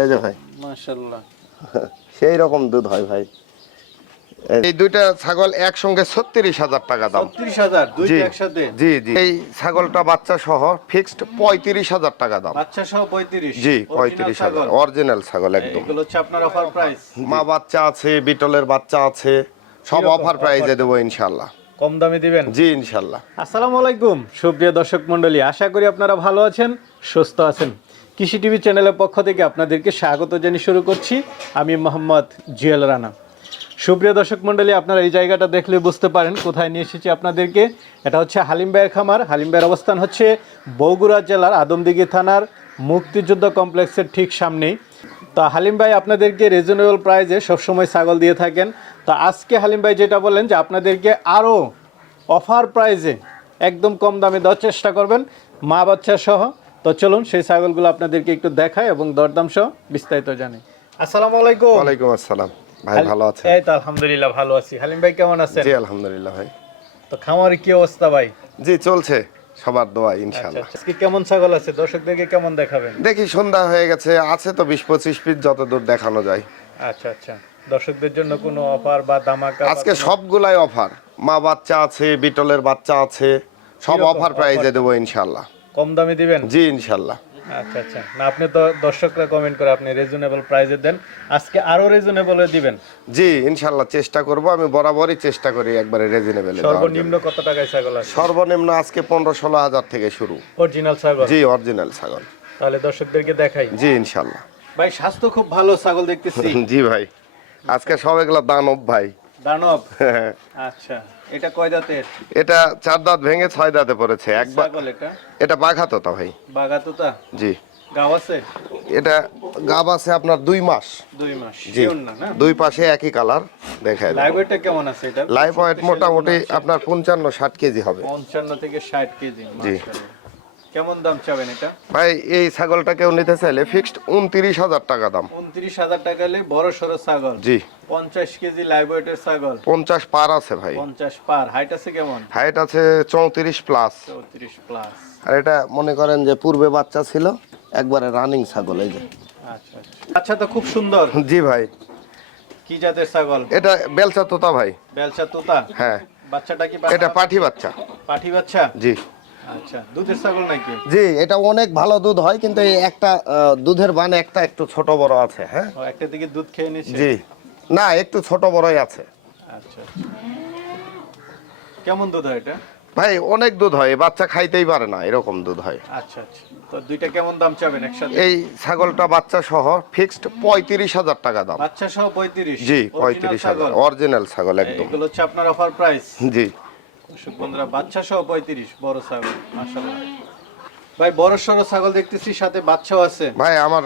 এই যে ভাই। মাশাআল্লাহ। সেই রকম দুধ হয় ভাই। এই দুইটা ছাগল একসঙ্গে ছত্রিশ হাজার টাকা দাম। 36000 দুইটা জি একসাথে? জি জি। এই ছাগলটা বাচ্চা সহ ফিক্সড পঁয়ত্রিশ হাজার টাকা দাম। বাচ্চা সহ 35 জি পঁয়ত্রিশ হাজার অরিজিনাল ছাগল একদম। আপনার অফার প্রাইস মা বাচ্চা আছে বিটলের বাচ্চা আছে সব অফার প্রাইজে দেবো ইনশাল্লাহ কম দামে দিবেন? জি ইনশাল্লাহ আসসালামু আলাইকুম সুপ্রিয় দর্শক মণ্ডলী আশা করি আপনারা ভালো আছেন সুস্থ আছেন। কৃষি টিভি চ্যানেলের পক্ষ থেকে আপনাদেরকে স্বাগত জানিয়ে শুরু করছি। আমি মোহাম্মদ জুয়েল রানা। সুপ্রিয় দর্শক মণ্ডলী, আপনারা এই জায়গাটা দেখলে বুঝতে পারেন কোথায় নিয়ে এসেছি আপনাদেরকে। এটা হচ্ছে হালিম ভাইয়ের খামার। হালিম ভাইয়ের অবস্থান হচ্ছে বগুড়া জেলার আদমদিঘি থানার মুক্তিযুদ্ধ কমপ্লেক্সের ঠিক সামনেই। তা হালিম ভাই, আপনাদেরকে রিজনেবল প্রাইজে সবসময় ছাগল দিয়ে থাকেন। তা আজকে হালিম ভাই যেটা বললেন যে আপনাদেরকে আরও অফার প্রাইজে একদম কম দামে দেওয়ার চেষ্টা করবেন। মা বাচ্চা সহ তো চলুন সেই ছাগলগুলো আপনাদেরকে একটু দেখায় এবং দরদাম সহ বিস্তারিত জানি। আসসালামু আলাইকুম। ওয়ালাইকুম আসসালাম। ভাই ভালো আছেন? এই তো আলহামদুলিল্লাহ ভালো আছি। হালিম ভাই কেমন আছেন? জি আলহামদুলিল্লাহ ভাই। তো খামারে কি অবস্থা ভাই? জি চলছে। সবার দোয়া ইনশাল্লাহ আচ্ছা। আজকে কেমন ছাগল আছে? দর্শকদেরকে কেমন দেখাবেন? দেখি সন্ধ্যা হয়ে গেছে আছে তো বিশ পঁচিশ পিস যত দূর দেখানো যায়। আচ্ছা আচ্ছা। দর্শকদের জন্য কোনো অফার বা দামাকা আজকে সবগুলাই অফার। মা বাচ্চা আছে বিটলের বাচ্চা আছে সব অফার প্রাইজে দেবো ইনশাল্লাহ কম দামে দিবেন? জি ইনশাল্লাহ। আচ্ছা আচ্ছা। না আপনি তো দর্শকরা কমেন্ট করে আপনি রিজনেবল প্রাইজে দেন। আজকে আরও রিজনেবল দিবেন। জি ইনশাল্লাহ চেষ্টা করব। আমি বরাবরই চেষ্টা করি একবারে রেজিনেবল সর্বনিম্ন কত টাকায় ছাগল আছে? সর্বনিম্ন আজকে পনেরো ষোলো হাজার থেকে শুরু। অরিজিনাল ছাগল? জি অরিজিনাল ছাগল। তাহলে দর্শকদেরকে দেখাই। জি ইনশাল্লাহ। ভাই স্বাস্থ্য খুব ভালো ছাগল দেখতেছি। জি ভাই। আজকে সব এগুলো দানব ভাই। দানব? আচ্ছা। এটা কয় দাঁতের? এটা চার দাঁত ভেঙে ছয় দাঁতে পড়েছে। একবার এটা? এটা বাঘাতো তা ভাই। বাগাতুতা জি। আছে? এটা গাব আছে আপনার দুই মাস। দুই মাস জি। পাশে একই কালার দেখায় লাইভ ওয়েটটা কেমন আছে এটা? লাইফ ওয়েট মোটামুটি আপনার পঞ্চান্ন ষাট কেজি হবে। থেকে কেজি জি। কেমন দাম চাবেন এটা? ভাই এই ছাগলটা কেউ নিতে চাইলে ফিক্সড উনত্রিশ হাজার টাকা দাম। উনত্রিশ হাজার টাকা হলে বড় সড়ো ছাগল। জি। পঞ্চাশ কেজি লাইভ ওয়েটের ছাগল। পঞ্চাশ পার আছে ভাই। পঞ্চাশ পার। হাইট আছে কেমন? হাইট আছে চৌত্রিশ প্লাস চৌত্রিশ প্লাস আর এটা মনে করেন যে পূর্বে বাচ্চা ছিল একবারে রানিং ছাগল এই যে। আচ্ছা আচ্ছা। আচ্ছা তো খুব সুন্দর। জি ভাই। কি জাতের ছাগল? এটা বেলচা তোতা ভাই। বেলচা তোতা? হ্যাঁ। বাচ্চাটা কি এটা পাঠি বাচ্চা। পাঠি বাচ্চা? জি। আচ্ছা দুধের ছাগল নাকি? জি এটা অনেক ভালো দুধ হয় কিন্তু এই একটা দুধের বান একটা একটু ছোট বড় আছে হ্যাঁ? একটা দিকে দুধ খেয়ে নিচ্ছে? জি। না একটু ছোট বড়ই আছে। আচ্ছা কেমন দুধ হয় এটা? ভাই অনেক দুধ হয় বাচ্চা খাইতেই পারে না এরকম দুধ হয়। আচ্ছা আচ্ছা। তো দুইটা কেমন দাম চাবেন একসাথে? এই ছাগলটা বাচ্চা সহ ফিক্সড পঁয়ত্রিশ হাজার টাকা দাম। বাচ্চা সহ পঁয়ত্রিশ? জি পঁয়ত্রিশ হাজার অরিজিনাল ছাগল একদম। এগুলো হচ্ছে আপনার অফার প্রাইস জি। বন্ধুরা বাচ্চা সহ পঁয়ত্রিশ বড় ছাগল মাশাআল্লাহ। ভাই বড় সড়ো ছাগল দেখতেছি সাথে বাচ্চাও আছে। ভাই আমার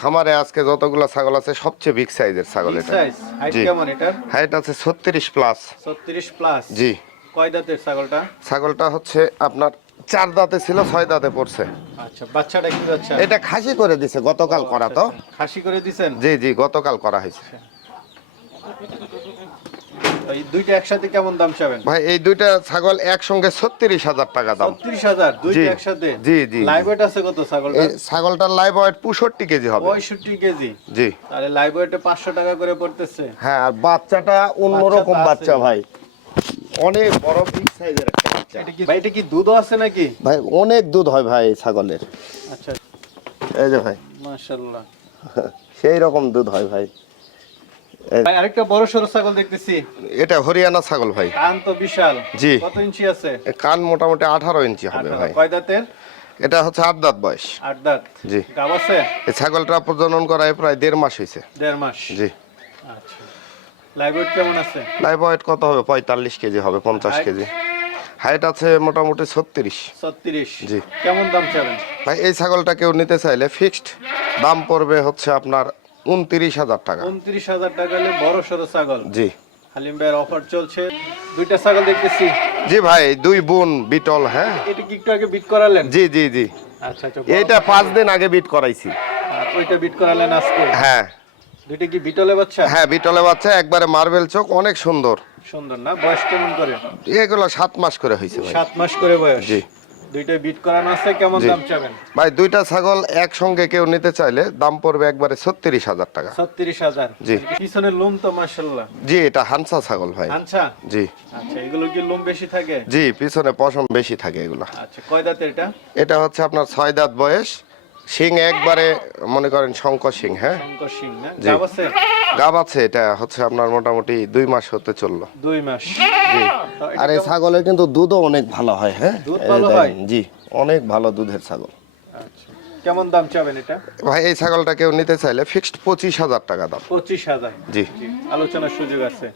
খামারে আজকে যতগুলো ছাগল আছে সবচেয়ে বিগ সাইজের ছাগল এটা। সাইজ হাইট কেমন এটার? হাইট আছে ছত্রিশ প্লাস 36 প্লাস জি। কয় দাঁতের ছাগলটা? ছাগলটা হচ্ছে আপনার চার দাঁতে ছিল ছয় দাঁতে পড়ছে। আচ্ছা বাচ্চাটা কি বাচ্চা? এটা খাসি করে দিছে গতকাল করা তো। খাসি করে দিছেন? জি জি গতকাল করা হয়েছে। এই দুইটা একসাথে কেমন দাম চাবেন? ভাই এই দুইটা ছাগল একসঙ্গে ছত্রিশ হাজার টাকা দাম। ছত্রিশ হাজার দুইটা জি। একসাথে? জি, জি, লাইভ ওয়েট আছে কত ছাগলটা ছাগলটার লাইভ ওয়েট পঁয়ষট্টি কেজি হবে। পঁয়ষট্টি কেজি? জি। তাহলে লাইভ ওয়েটে পাঁচশো টাকা করে পড়তেছে। হ্যাঁ আর বাচ্চাটা অন্যরকম বাচ্চা। ভাই। অনেক বড় বিগ সাইজের একটা বাচ্চা। কি ভাই এটা কি দুধও আছে নাকি? ভাই অনেক দুধ হয় ভাই ছাগলের। আচ্ছা। এই যে ভাই। মাশাআল্লাহ। সেই রকম দুধ হয় ভাই। ভাই আরেকটা বড় সরো ছাগল দেখতেছি। এটা হরিয়ানা ছাগল ভাই। কান তো বিশাল। জি। কত ইঞ্চি আছে? কান মোটামুটি আঠারো ইঞ্চি হবে ভাই। কয় দাঁতের? এটা হচ্ছে আট দাঁত বয়স। আট দাঁত। জি। গাব আছে? এই ছাগলটা প্রজনন করায় প্রায় দেড় মাস হয়েছে। দেড় মাস। জি। আচ্ছা। লাইভ ওয়েট কেমন আছে? লাইভ ওয়েট কত হবে? পঁয়তাল্লিশ কেজি হবে পঞ্চাশ Height? কেজি। হাইট আছে মোটামুটি ছত্রিশ। ছত্রিশ। জি। কেমন দাম চাবেন? ভাই এই ছাগলটা কেউ নিতে চাইলে ফিক্সড দাম পড়বে হচ্ছে আপনার উনত্রিশ হাজার টাকা। উনত্রিশ হাজার টাকা হলে বড় সরো ছাগল। জি। হালিম ভাইয়ের অফার চলছে। দুইটা ছাগল দেখতেছি। জি ভাই দুই বোন বিটল হ্যাঁ? এটা কি একটু আগে বিট করালেন? জি জি জি। আচ্ছা আচ্ছা এইটা পাঁচ দিন আগে বিট করাইছি। ওইটা বিট করালেন আজকে? হ্যাঁ। দুইটা কি বিটলে বাচ্চা? হ্যাঁ বিটলে বাচ্চা একবারে মার্বেল চোখ অনেক সুন্দর। সুন্দর না? বয়স কেমন করে? এগুলো সাত মাস করে হয়েছে সাত মাস করে বয়স। জি। দুইটা বিট করানো আছে কেমন দাম চাবেন? ভাই দুইটা ছাগল একসঙ্গে কেউ নিতে চাইলে দাম পড়বে একবারে ছত্রিশ হাজার টাকা। ছত্রিশ হাজার। জি। পিছনের লোম তো জি এটা হানসা ছাগল ভাই। হানসা? জি। আচ্ছা এগুলো কি লোম বেশি থাকে? জি পিছনে পশম বেশি থাকে এগুলা। আচ্ছা কয় দাঁতের এটা? এটা হচ্ছে আপনার ছয় দাঁত বয়স শিং একবারে মনে করেন শঙ্কর সিং হ্যাঁ? শঙ্কর সিং না? গাব আছে? গাব আছে এটা হচ্ছে আপনার মোটামুটি দুই মাস হতে চলল। দুই মাস। আর এই ছাগলের কিন্তু দুধও অনেক ভালো হয় হ্যাঁ? দুধ ভালো হয়? জি অনেক ভালো দুধের ছাগল। আচ্ছা। কেমন দাম চাবেন এটা? ভাই এই ছাগলটা কেউ নিতে চাইলে ফিক্সড পঁচিশ হাজার টাকা দাম। পঁচিশ হাজার। জি আলোচনার সুযোগ আছে।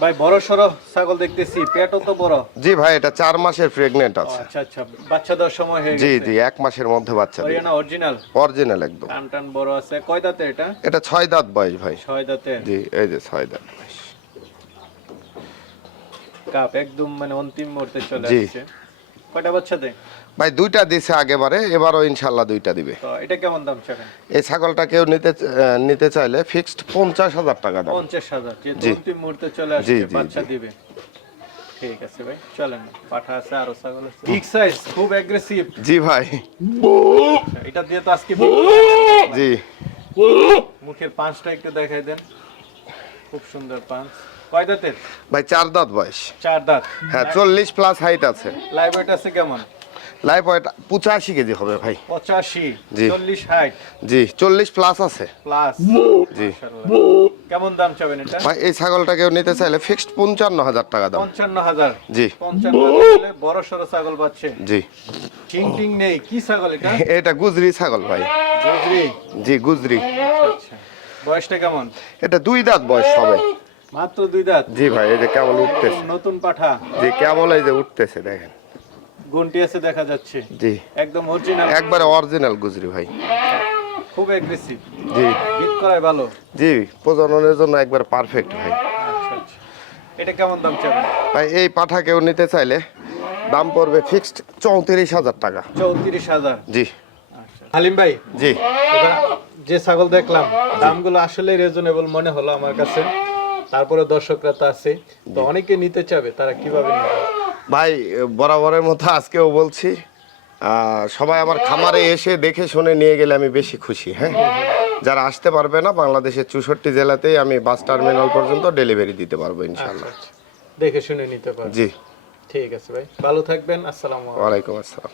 ভাই বড় সড়ো ছাগল দেখতেছি পেটও তো বড়। জি ভাই এটা চার মাসের প্রেগনেন্ট ও, আছে। আচ্ছা আচ্ছা বাচ্চা দেওয়ার সময় হয়ে গেছে। জি এক মাসের মধ্যে বাচ্চা দিবে। হরিয়ানা অরিজিনাল অরিজিনাল একদম। টান টান বড় আছে। কয় দাঁতে এটা? এটা ছয় দাঁত বয়স ভাই। ছয় দাঁতে? জি এই যে ছয় দাঁত কাপ একদম মানে অন্তিম মুহূর্তে চলে আসছে। কয়টা বাচ্চা দেয়? ভাই দুইটা দিছে আগেবারে এবারও ইনশাল্লাহ দুইটা দিবে। এটা কেমন দাম এই ছাগলটা কেউ নিতে নিতে চাইলে ফিক্সড পঞ্চাশ হাজার টাকা দাম। পঞ্চাশ হাজার। মুহূর্তে চলে আসছে বাচ্চা দিবে। ঠিক আছে ভাই চলেন পাঠা আছে আরও ছাগল আছে। বিগ সাইজ খুব অ্যাগ্রেসিভ জি ভাই। এটা দিয়ে তো আজকে জি। মুখের পাঁচটা একটু দেখাই দেন। খুব সুন্দর পাঁচ। কয় দাঁতের? ভাই চার দাঁত বয়স। চার দাঁত। হ্যাঁ চল্লিশ প্লাস হাইট আছে। লাইভ ওয়েট আছে কেমন? লাইফ ওয়েট পঁচাশি কেজি হবে ভাই। পঁচাশি জি। চল্লিশ হাইট জি চল্লিশ প্লাস আছে। প্লাস জি। কেমন দাম চাবেন এটা? ভাই এই ছাগলটা কেউ নিতে চাইলে ফিক্সড পঞ্চান্ন হাজার টাকা দাম। পঞ্চান্ন হাজার। জি। পঞ্চান্ন বড় সড়ো ছাগল পাচ্ছে। জি। টিং টিং নেই। কি ছাগল এটা? এটা গুজরি ছাগল ভাই। বুঝলি জি গুজরি। আচ্ছা। বয়সটা কেমন? এটা দুই দাঁত বয়স হবে। মাত্র দুই দাঁত? জি ভাই এই যে কেবল উঠতেছে। নতুন পাঠা। জি কেবল এই যে উঠতেছে দেখেন। গুনটি আছে দেখা যাচ্ছে। জি। একদম অরিজিনাল একবারে অরিজিনাল গুজরি ভাই। খুব অ্যাগ্রেসিভ জি। হিট করায় ভালো। জি প্রজননের জন্য একবার পারফেক্ট ভাই। আচ্ছা আচ্ছা। এটা কেমন দাম চাবেন? ভাই এই পাঠা কেউ নিতে চাইলে দাম পড়বে ফিক্সড চৌত্রিশ হাজার টাকা। চৌত্রিশ হাজার? জি। আচ্ছা। হালিম ভাই জি। যে ছাগল দেখলাম দামগুলো আসলে রিজনেবল মনে হলো আমার কাছে। তারপরে দর্শকরা তো আছে। তো অনেকে নিতে চাবে তারা কীভাবে নেবে? ভাই বরাবরের মতো আজকেও বলছি সবাই আমার খামারে এসে দেখে শুনে নিয়ে গেলে আমি বেশি খুশি হ্যাঁ? যারা আসতে পারবে না বাংলাদেশের চৌষট্টি জেলাতেই আমি বাস টার্মিনাল পর্যন্ত ডেলিভারি দিতে পারব ইনশাল্লাহ দেখে শুনে নিতে পারব। জি। ঠিক আছে ভাই ভালো থাকবেন আসসালামু আলাইকুম। ওয়ালাইকুম আসসালাম।